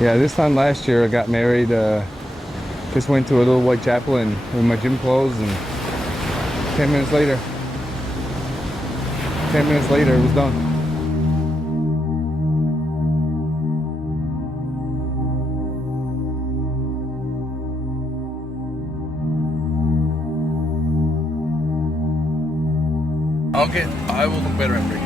Yeah, this time last year I got married. Just went to a little white chapel and with my gym clothes, and 10 minutes later, 10 minutes later it was done. I will look better after it.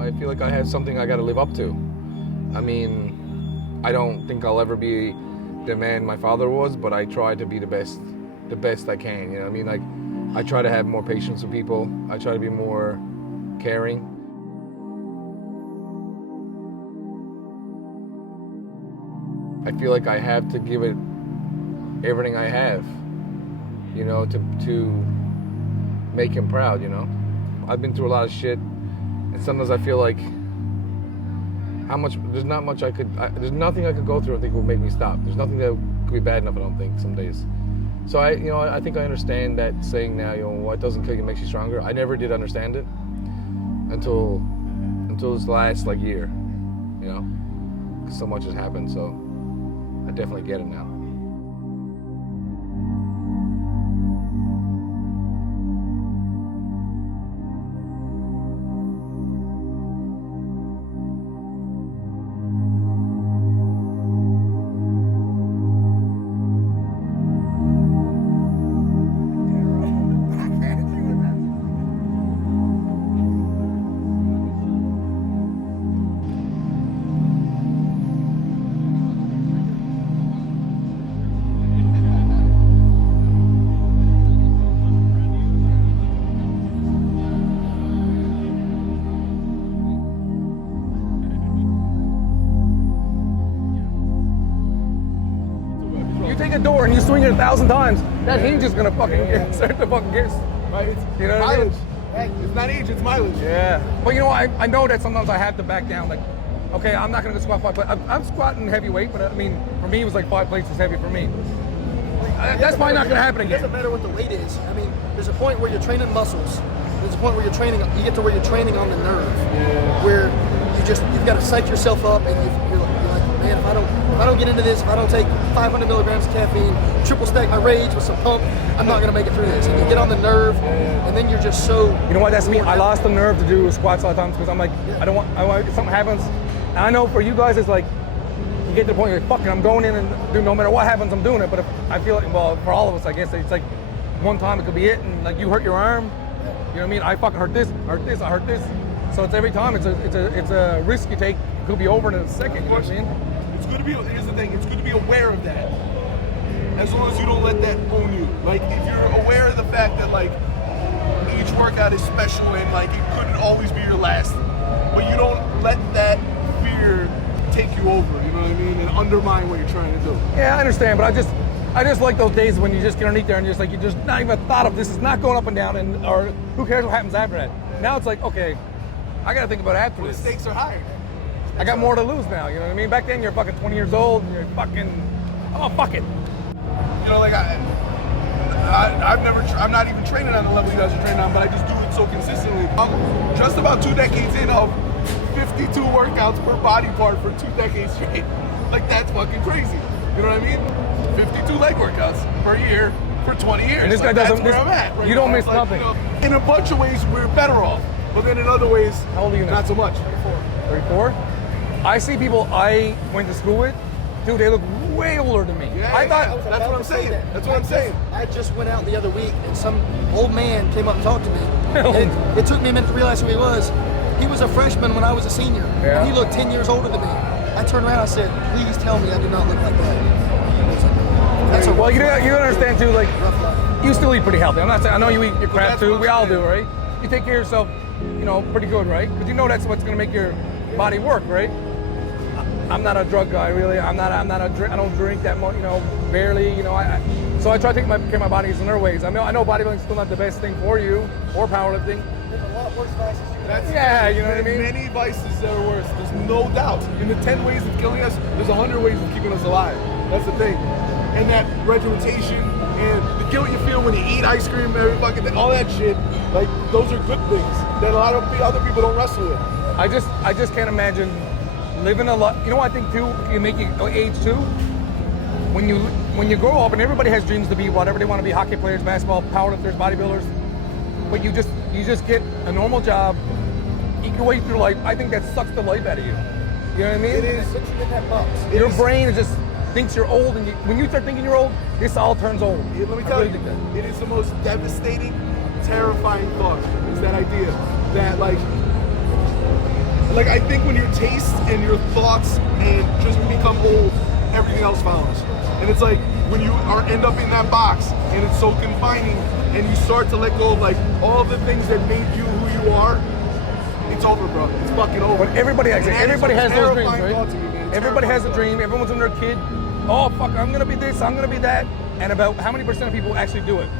I feel like I have something I got to live up to. I mean, I don't think I'll ever be the man my father was, but I try to be the best I can. You know what I mean? Like, I try to have more patience with people. I try to be more caring. I feel like I have to give it everything I have, you know, to make him proud, you know. I've been through a lot of shit, and sometimes I feel like there's nothing I could go through I think will make me stop. There's nothing that could be bad enough, I don't think, some days. So I think I understand that saying now, you know, what doesn't kill you makes you stronger. I never did understand it until this last year, you know, 'cause so much has happened, so I definitely get it now. Take a door and you swing it 1,000 times, that hinge is gonna fucking start to fucking get right. You know what I mean? It's not age, it's mileage. Yeah. But you know, I know that sometimes I have to back down. Like, okay, I'm not gonna go squat 5 plates. I'm squatting heavyweight, but I mean, for me, it was like 5 plates is heavy for me. That's probably not gonna happen again. It doesn't matter what the weight is. I mean, there's a point where you're training muscles. There's a point where you get to where you're training on the nerve, where you've got to psych yourself up, and you're like, man, if I don't get into this, if I don't take 500 milligrams of caffeine, triple stack my rage with some pump, I'm not gonna make it through this. And you get on the nerve, and then you're just so. You know what? That's me. I lost the nerve to do squats a lot of times because I'm like, I don't want. If something happens, and I know for you guys, it's like you get to the point where you're fucking. I'm going in and do no matter what happens, I'm doing it. But if I feel like, well, for all of us, I guess it's like one time it could be it, and like you hurt your arm. You know what I mean? I fucking hurt this, I hurt this. So it's every time. It's a risk you take. It could be over in a second. You know what I mean? It's good to be. Here's the thing. It's good to be aware of that. As long as you don't let that own you. Like, if you're aware of the fact that like each workout is special and like it couldn't always be your last, but you don't let that fear take you over. You know what I mean? And undermine what you're trying to do. Yeah, I understand, but I just like those days when you just get underneath there and you're just not even thought of this is not going up and down, and or who cares what happens after that. Now it's like, okay, I got to think about it after The this. stakes are higher. I got more to lose now, you know what I mean? Back then, you're fucking 20 years old, and you're fucking, oh, fuck it. You know, like I'm not even training on the level you guys are training on, but I just do it so consistently. I'm just about 2 decades in of 52 workouts per body part for 2 decades straight. Like, that's fucking crazy. You know what I mean? 52 leg workouts per year for 20 years. And this guy doesn't, that's where I'm at. Right you don't now. miss nothing. You know, in a bunch of ways, we're better off. But then in other ways, how old are you now? Not so much. 34? I see people I went to school with, dude, they look way older than me. Yeah, I thought that's what I'm saying. That's what I'm saying. I just went out the other week, and some old man came up and talked to me. And it took me a minute to realize who he was. He was a freshman when I was a senior. Yeah. And he looked 10 years older than me. I turned around and I said, please tell me I do not look like that. That's well, you understand too, like, rough life. you still eat pretty healthy. I'm not saying, I know you eat your crap too. We all do, right? You take care of yourself, you know, pretty good, right? Because you know that's what's going to make your body work, right? I'm not a drug guy, really. I don't drink that much, you know, barely, you know. So I try to take care of my body in other ways. I know bodybuilding's still not the best thing for you, or powerlifting. There's a lot worse vices you can Yeah, you know what I mean? Many vices that are worse. There's no doubt. In the 10 ways of killing us, there's 100 ways of keeping us alive. That's the thing. and that regimentation and the guilt you feel when you eat ice cream every fucking day, all that shit, like those are good things that a lot of other people don't wrestle with. I just can't imagine living a lot. You know what I think too? You make you age too. When you grow up and everybody has dreams to be whatever they want to be, hockey players, basketball, powerlifters, bodybuilders, but you just get a normal job, eat your way through life. I think that sucks the life out of you. You know what I mean? It is. Your brain just thinks you're old, and when you start thinking you're old, this all turns old. Let me tell you, it is the most devastating, terrifying thought. Is that idea that like I think when your taste and your thoughts and just become old, everything else follows. And it's like when you end up in that box and it's so confining, and you start to let go of like all the things that made you who you are. It's over, bro. It's fucking over. But everybody has those dreams, right? Me, everybody has a dream. Everyone's when they're a kid. Oh fuck, I'm gonna be this. I'm gonna be that. And about how many percent of people actually do it?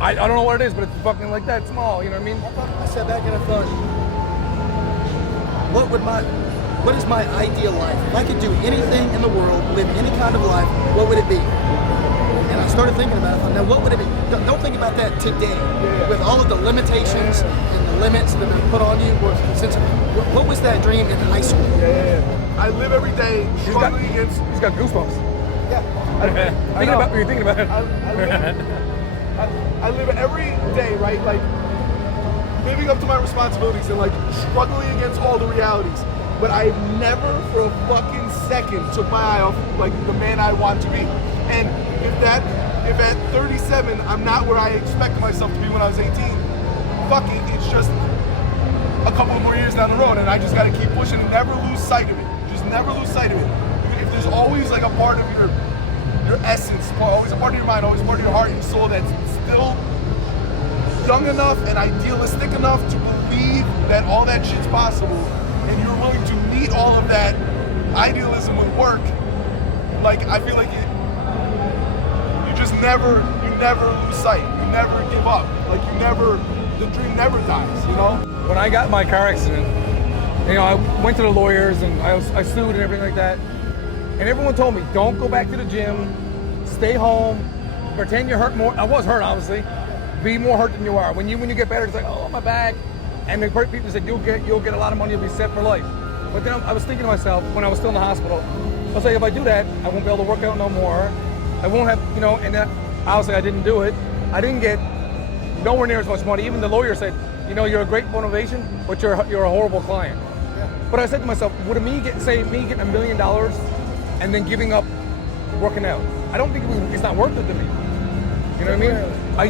I don't know what it is, but it's fucking like that small. You know what I mean? I sat back and I thought, what is my ideal life? If I could do anything in the world, live any kind of life, what would it be? And I started thinking about it. I thought, now what would it be? Don't think about that today, with all of the limitations and the limits that have been put on you. What was that dream in high school? I live every day struggling against. He's got goosebumps. Yeah. You're thinking about it. I live every day, right? Like living up to my responsibilities and like struggling against all the realities. But I never for a fucking second took my eye off like the man I want to be. And if at 37 I'm not where I expected myself to be when I was 18, fuck it, it's just a couple more years down the road, and I just gotta keep pushing and never lose sight of it. Just never lose sight of it. If there's always like a part of your essence, always a part of your mind, always a part of your heart and soul that's still young enough and idealistic enough to believe that all that shit's possible, and you're willing to meet all of that idealism with work, like I feel like you never lose sight. You never give up. Like the dream never dies, you know? When I got my car accident, you know, I went to the lawyers and I sued and everything like that. And everyone told me, don't go back to the gym, stay home, pretend you're hurt more. I was hurt, obviously. Be more hurt than you are. When you get better, it's like, oh, my back. And the people said, you'll get a lot of money, you'll be set for life. But then I was thinking to myself, when I was still in the hospital, I was like, if I do that, I won't be able to work out no more. I won't have, you know, and then obviously I didn't do it. I didn't get nowhere near as much money. Even the lawyer said, you know, you're a great motivation, but you're a horrible client. But I said to myself, would me getting $1 million and then giving up working out? I don't think it's not worth it to me. You know what I mean? I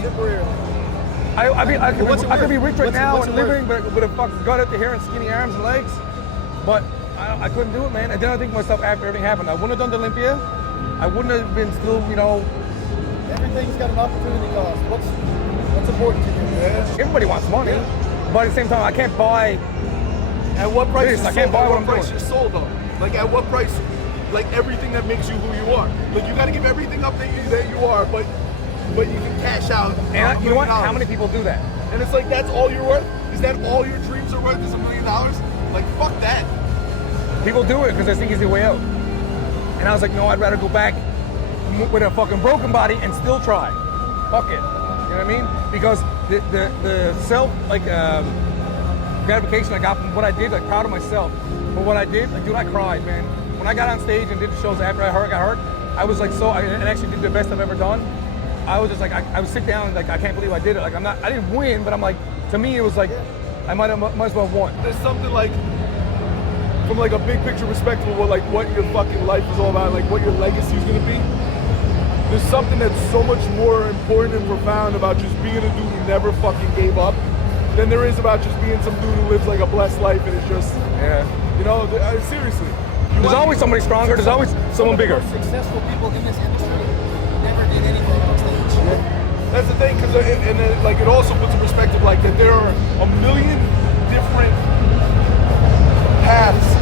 could be rich right now and living with a fucking gut up to here and skinny arms and legs, but I couldn't do it, man. And then I think to myself, after everything happened, I wouldn't have done the Olympia. I wouldn't have been still, you know. Everything's got an opportunity cost. What's important to you? Everybody wants money, but at the same time, I can't buy. At what price? I can't buy what I'm price doing. your soul though? Like at what price? Like everything that makes you who you are. Like you got to give everything up that you are, but you can cash out. And you know what? How many people do that? And it's like that's all you're worth. Is that all your dreams are worth? Is $1 million? Like fuck that. People do it because they think it's the way out. And I was like, no, I'd rather go back with a fucking broken body and still try. Fuck it. You know what I mean? Because the self gratification I got from what I did, like proud of myself for what I did. Like, dude, I cried, man. When I got on stage and did the shows after I got hurt, I was like and actually did the best I've ever done. I was just like, I would sit down and like, I can't believe I did it. Like, I didn't win, but I'm like, to me, it was like, I might as well have won. There's something like, from like a big picture perspective of what your fucking life is all about, like what your legacy is gonna be. There's something that's so much more important and profound about just being a dude who never fucking gave up than there is about just being some dude who lives like a blessed life and it's just, you know, seriously. There's always somebody stronger, there's always someone bigger. Successful people in this industry never did anything on stage. That's the thing, because it also puts in perspective like that there are a million different paths